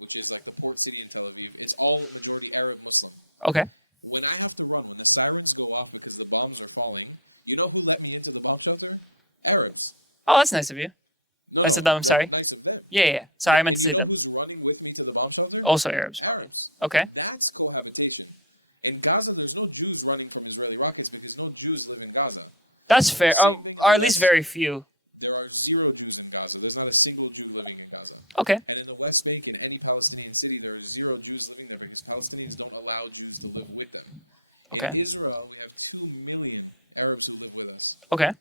which is like the port city in Tel Aviv. It's all a majority Arab Muslim. Okay. When I have to run, sirens go off because the bombs are falling. You know who let me into the bomb shelter? Arabs. Oh, that's nice of you. No, I said them. I'm sorry. I said them. Yeah. Sorry, I meant to say You know them. who's running with me to the bomb shelter? Also Arabs, probably. Arabs. Okay. That's cohabitation. In Gaza, there's no Jews running from Israeli rockets because no Jews live in Gaza. That's fair. Or at least very few. There are 0 Jews in Gaza. There's not a single Jew living in Gaza. Okay. And in the West Bank, in any Palestinian city, there are 0 Jews living there because Palestinians don't allow Jews to live with them. Okay. In Israel, we have 2 million Arabs who live with us. Okay.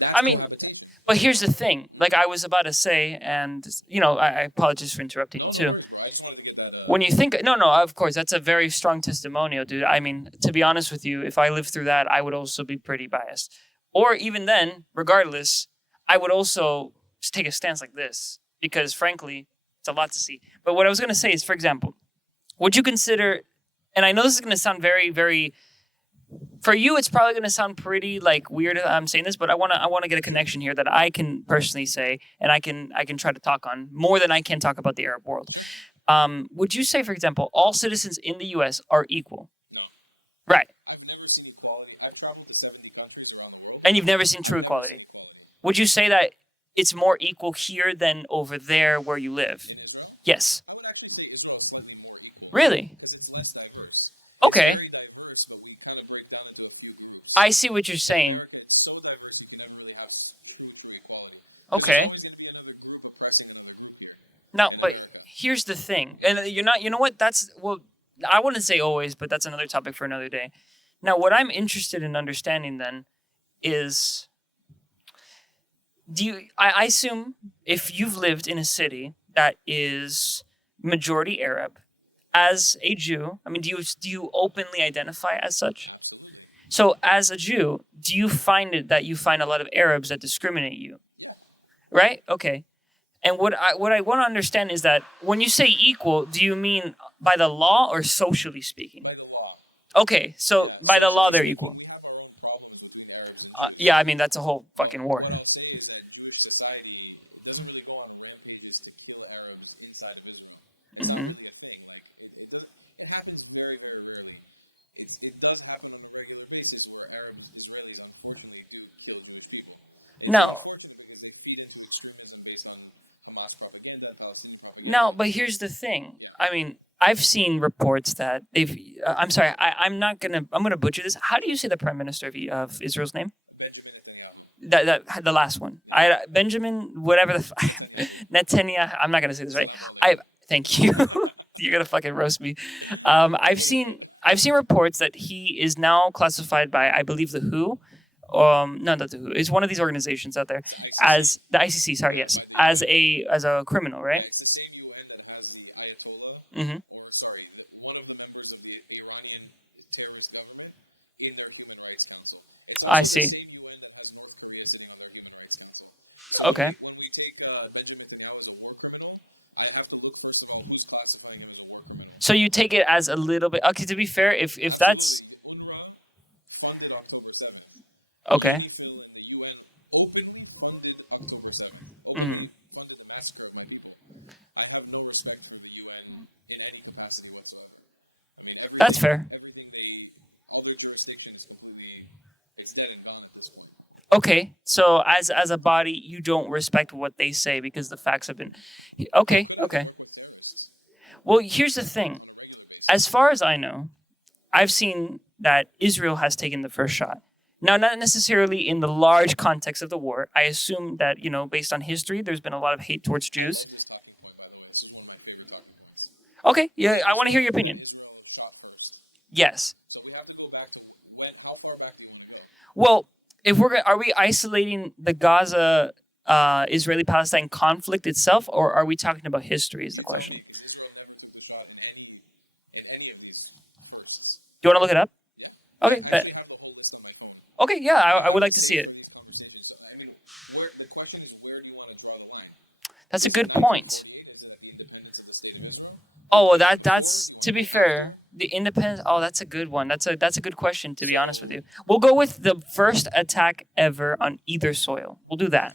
That's I mean, cohabitation. But here's the thing. Like I was about to say, and I apologize for interrupting you No, too. don't worry, bro. I just wanted to get that. When you think, no, of course, that's a very strong testimonial, dude. I mean, to be honest with you, if I lived through that, I would also be pretty biased. Or even then, regardless, I would also just take a stance like this because, frankly, it's a lot to see. But what I was going to say is, for example, would you consider, and I know this is going to sound very, very, for you, it's probably going to sound pretty like weird. I'm saying this, but I want to get a connection here that I can personally say, and I can try to talk on more than I can talk about the Arab world. Would you say, for example, all citizens in the U.S. are equal? Right. I've never seen equality. I've traveled to 70 countries around the world. And you've never seen true equality. Would you say that it's more equal here than over there where you live? Yes. I would actually say Israel's slightly more equal Really? because it's less diverse. Okay. It's very diverse, but we kind of break down into a few groups. I see what you're saying. America is so diverse that we never really have true equality. Okay. There's always going to be another group oppressing you. No, but here's the thing. And you're not, you know what? I wouldn't say always, but that's another topic for another day. Now, what I'm interested in understanding then is, I assume if you've lived in a city that is majority Arab, as a Jew, I mean, do you openly identify as such? So as a Jew, do you find it that you find a lot of Arabs that discriminate you? Right? Okay. And what I want to understand is that when you say equal, do you mean by the law or socially speaking? By the law. Okay, so by the law they're equal. We have our own problems with the Arabs. Yeah, I mean that's a whole fucking war. What I'll say is that Jewish society doesn't really go on rampages of evil Arabs inside of Israel. It's not really a thing. Like, it happens very, very rarely. It does happen on a regular basis where Arabs and Israelis unfortunately do kill Jewish people. No. Unfortunately, because they feed into extremism based on Hamas propaganda. No, but here's the thing. I mean, I've seen reports that they've. I'm sorry. I'm not gonna. I'm gonna butcher this. How do you say the prime minister of Israel's name? That the last one. Benjamin whatever the Netanyahu. I'm not gonna say this right. Thank you. You're gonna fucking roast me. I've seen reports that he is now classified by, I believe, the WHO. No, not the WHO. It's one of these organizations out there as the ICC. Sorry, yes, as a criminal, right? It's the same UN that has the Ayatollah. Mm-hmm. Or sorry, one of the members of the Iranian terrorist government in their Human Rights Council. It's I see. The same UN that has North Korea sitting on their Human Rights Council. Okay. When we take Benjamin Netanyahu as a war criminal, I'd have to look first of all who's classifying him as a war criminal. So you take it as a little bit. Okay, to be fair, if that's UNRWA funded October 7th. okay. The UN openly funded October 7th. Mm-hmm. Funded the massacre. I have no respect for the UN in any capacity whatsoever. I mean, That's fair. Everything other jurisdictions completely, it's dead and gone at this point. Okay, so as a body, you don't respect what they say because the facts have been. Okay. Well, here's the thing. As far as I know, I've seen that Israel has taken the first shot. Now, not necessarily in the large context of the war. I assume that, based on history, there's been a lot of hate towards Jews. Okay, yeah, I want to hear your opinion. Yes. So we have to go back to how far back do you go? Well, if are we isolating the Gaza Israeli-Palestine conflict itself, or are we talking about history? Is the question. Do you want to look it up? Okay. Okay. Yeah, I would like to see it. I mean, the question is, where do you want to draw the line? That's a good point. Oh, well, that's to be fair. The independence. Oh, that's a good one. That's a good question. To be honest with you, we'll go with the first attack ever on either soil. We'll do that.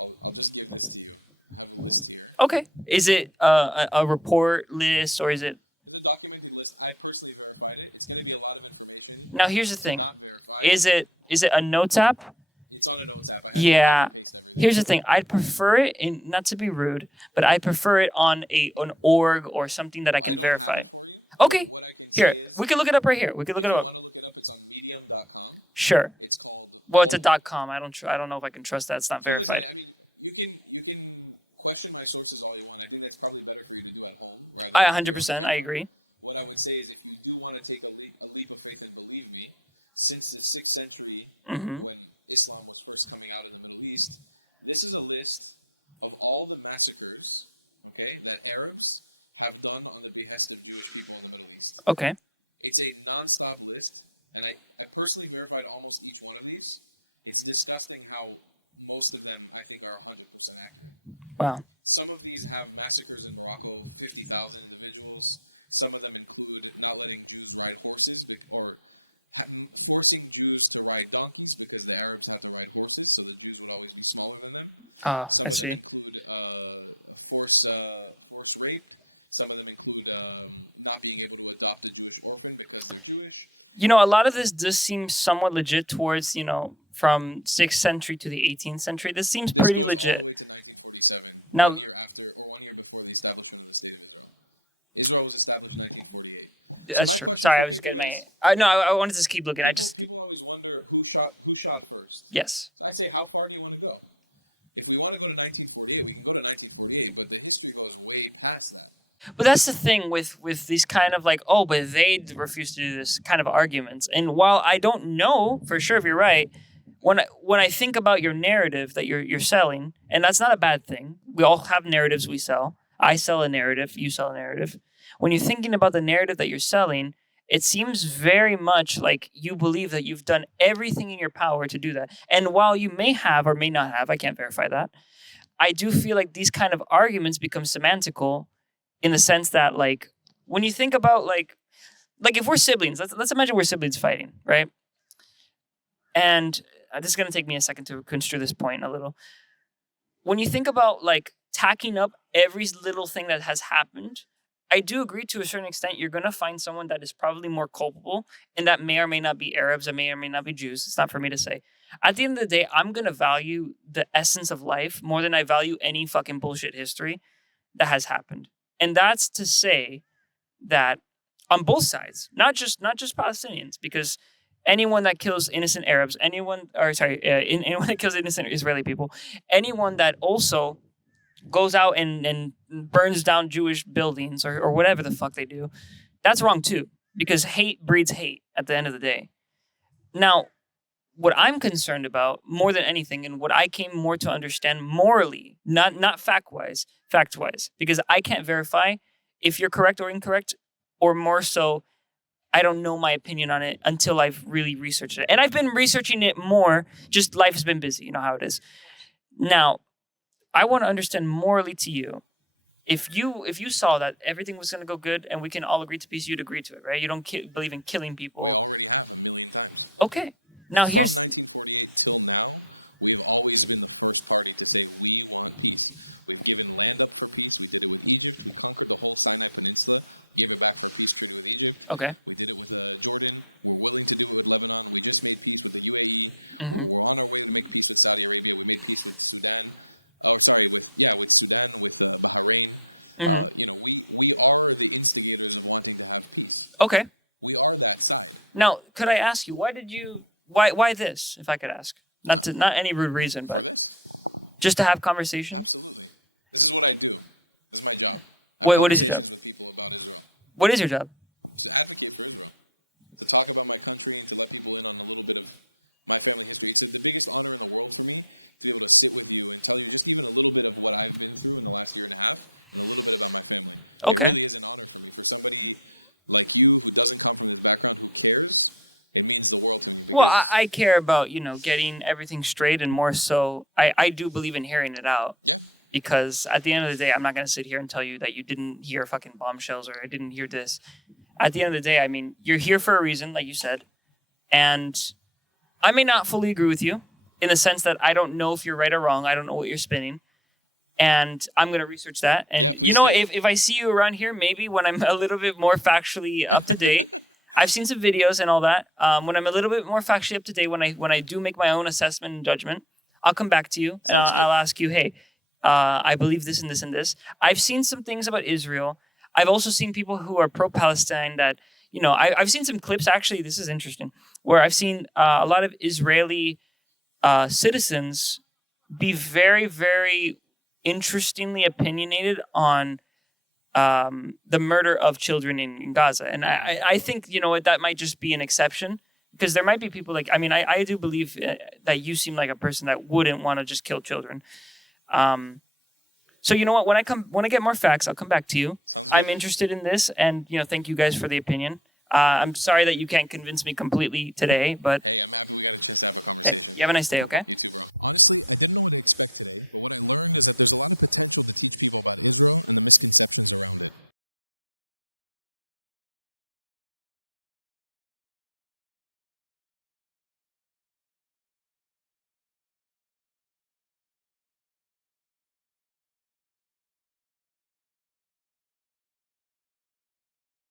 I'll just give this to you. Okay. Is it a report list or is it? The documented list. I personally verified it. It's going to be a lot of information. Now here's the thing. Not verified. Is it a notes app? It's on a notes app. Yeah. Here's the thing. I'd prefer it, and not to be rude, but I prefer it on an org or something that I can verify. Okay. Here, we can look it up right here. We can look it up. Want to look it up? It's on medium.com. Sure. It's called. Well, it's a .com. I don't know if I can trust that. It's not verified. I mean, you can question my sources all you want. I think that's probably better for you to do at home. I agree. What I would say is, if you do want to take a leap of faith, and believe me, since the 6th century, when Islam was first coming out in the Middle East, this is a list of all the massacres, that Arabs have done on the behest of Jewish people in the Middle East. Okay. It's a non-stop list, and I personally verified almost each one of these. It's disgusting how most of them, I think, are 100% accurate. Wow. Some of these have massacres in Morocco, 50,000 individuals. Some of them include not letting Jews ride horses, or forcing Jews to ride donkeys because the Arabs have to ride horses, so the Jews would always be smaller than them. I see. Include forced rape. Some of them include not being able to adopt a Jewish orphan because they're Jewish. A lot of this does seem somewhat legit towards, from 6th century to the 18th century. This seems pretty legit. All the way to 1947. Now, 1 year before the establishment of the state of Israel. Israel was established in 1948. that's true. Sorry, I was getting my. I wanted to just keep looking. People always wonder who shot first. Yes. I say, how far do you want to go? If we want to go to 1948, we can go to 1948, but the history goes way past that. But that's the thing with these kind of like, oh, but they refuse to do this kind of arguments. And while I don't know for sure if you're right, when I think about your narrative that you're selling, and that's not a bad thing. We all have narratives we sell. I sell a narrative, you sell a narrative. When you're thinking about the narrative that you're selling, it seems very much like you believe that you've done everything in your power to do that. And while you may have or may not have, I can't verify that, I do feel like these kind of arguments become semantical in the sense that, like, when you think about like if we're siblings, let's imagine we're siblings fighting, right? And this is going to take me a second to construe this point a little. When you think about like tacking up every little thing that has happened, I do agree to a certain extent you're going to find someone that is probably more culpable, and that may or may not be Arabs, and may or may not be Jews. It's not for me to say. At the end of the day, I'm going to value the essence of life more than I value any fucking bullshit history that has happened. And that's to say that on both sides, not just Palestinians, because anyone that kills innocent Arabs, anyone that kills innocent Israeli people, anyone that also goes out and burns down Jewish buildings or whatever the fuck they do, that's wrong too, because hate breeds hate at the end of the day. Now, what I'm concerned about more than anything, and what I came more to understand morally, not fact-wise, because I can't verify if you're correct or incorrect, or more so, I don't know my opinion on it until I've really researched it. And I've been researching it more, just life has been busy, you know how it is. Now, I want to understand morally to you, if you saw that everything was going to go good and we can all agree to peace, you'd agree to it, right? You don't believe in killing people. Okay. Now here's... Okay. Mm-hmm. Mm-hmm. Okay. Now, could I ask you, why this, if I could ask? Not any rude reason, but just to have conversation? What is your job? What is your job? Okay. Well, I care about, getting everything straight, and more so, I do believe in hearing it out. Because at the end of the day, I'm not going to sit here and tell you that you didn't hear fucking bombshells or I didn't hear this. At the end of the day, I mean, you're here for a reason, like you said. And I may not fully agree with you in the sense that I don't know if you're right or wrong. I don't know what you're spinning. And I'm going to research that. And, if I see you around here, maybe when I'm a little bit more factually up to date, I've seen some videos and all that. When I'm a little bit more factually up to date, when I do make my own assessment and judgment, I'll come back to you and I'll ask you, hey, I believe this and this and this. I've seen some things about Israel. I've also seen people who are pro-Palestine that, I've seen some clips, actually, this is interesting, where I've seen a lot of Israeli citizens be very, very interestingly opinionated on the murder of children in Gaza. And I think, that might just be an exception, because there might be people I do believe that you seem like a person that wouldn't want to just kill children. So you know what? When I get more facts, I'll come back to you. I'm interested in this, and thank you guys for the opinion. I'm sorry that you can't convince me completely today, but hey, you have a nice day, okay?